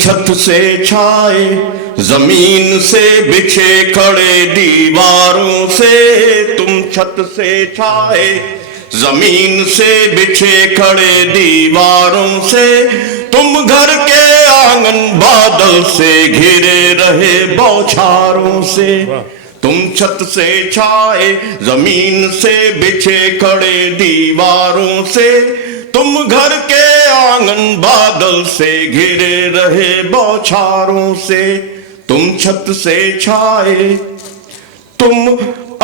छत से छाए जमीन से बिछे खड़े दीवारों से, तुम छत से छाए जमीन से बिछे खड़े दीवारों से, तुम घर के आंगन बादल से घिरे रहे बौछारों से। तुम छत से छाए जमीन से बिछे खड़े दीवारों से, तुम घर के आंगन बादल से घिरे रहे बौछारों से। तुम छत से छाए, तुम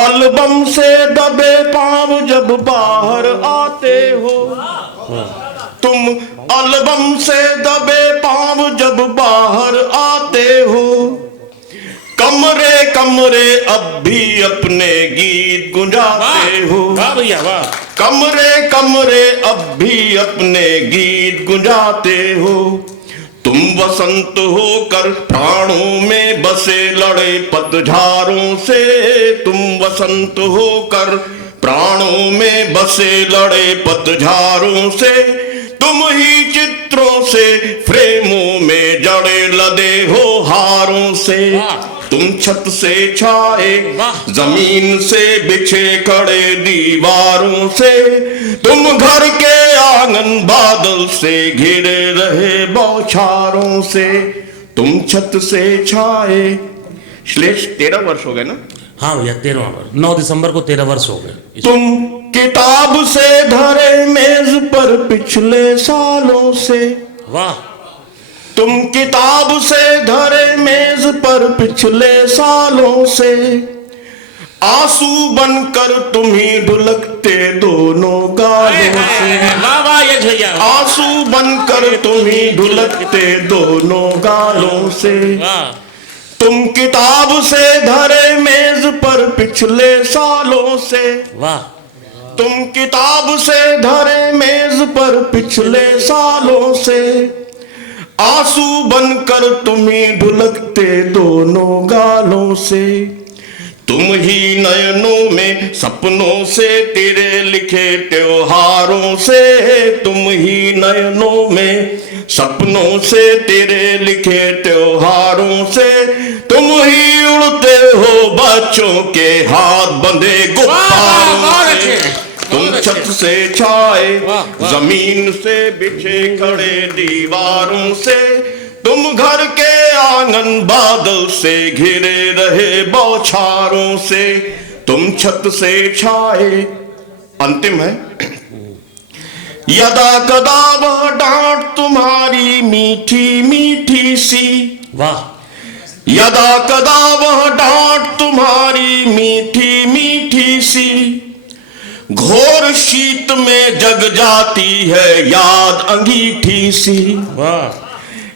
एल्बम से दबे पांव जब बाहर आते हो, तुम एल्बम से दबे पांव जब बाहर आते हो, कमरे कमरे अब भी अपने गीत गुंजाते हो। कमरे कमरे अब भी अपने गीत गुंजाते हो। तुम वसंत होकर प्राणों में बसे लड़े पतझारों से, तुम वसंत होकर प्राणों में बसे लड़े पतझारों से, तुम ही चित्रों से फ्रेमों में जड़े लदे हो हारों से। तुम छत से छाए जमीन से बिछे खड़े दीवारों से, तुम घर के आंगन बादल से घिरे रहे बौछारों से। तुम छत से छाए। श्लेष 13 वर्ष हो गए ना? हाँ भैया 13वां वर्ष, 9 दिसंबर को 13 वर्ष हो गए। तुम किताब से धरे मेज पर पिछले सालों से, वाह। तुम किताब से धरे मेज पर पिछले सालों से, आंसू बनकर तुम ही ढुलकते दोनों गालों से। आंसू बनकर तुम ही ढुलकते दोनों गालों से। तुम किताब से धरे मेज पर पिछले सालों से, वाह। तुम किताब से धरे मेज पर पिछले सालों से, आंसू बनकर तुम ही ढुलकते दोनों गालों से। तुम ही नयनों में सपनों से तेरे लिखे त्योहारों से, तुम ही नयनों में सपनों से तेरे लिखे त्योहारों से, तुम ही उड़ते हो बच्चों के हाथ बंधे गुब्बारों से। तुम छत से छाए जमीन से बिछे खड़े दीवारों से, तुम घर के आंगन बादल से घिरे रहे बौछारों से। तुम छत से छाए। अंतिम है। यदा कदा वह डांट तुम्हारी मीठी मीठी सी, वाह। यदा कदा वह डांट तुम्हारी मीठी मीठी सी, घोर शीत में जग जाती है याद अंगीठी सी। वाह।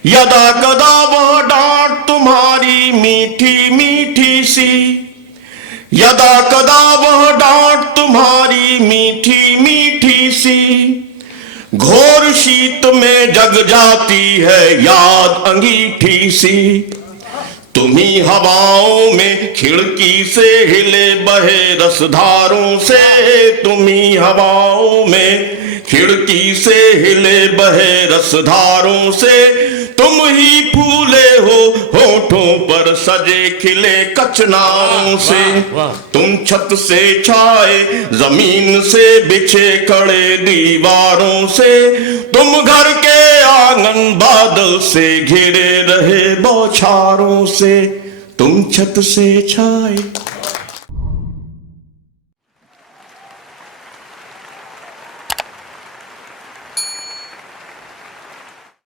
यदा कदा वह डांट तुम्हारी मीठी मीठी सी, यदा कदा वह डांट तुम्हारी मीठी मीठी सी, घोर शीत में जग जाती है याद अंगीठी सी। तुम्ही हवाओं में खिड़की से हिले बहे रसधारों से, तुम्ही हवाओं में खिड़की से हिले बहे रसधारों से, तुम ही फूले हो होठों पर सजे खिले कचनारों से। तुम छत से छाए जमीन से बिछे खड़े दीवारों से, तुम घर के आंगन बादल से घिरे रहे बौछारों से। तुम छत से छाए।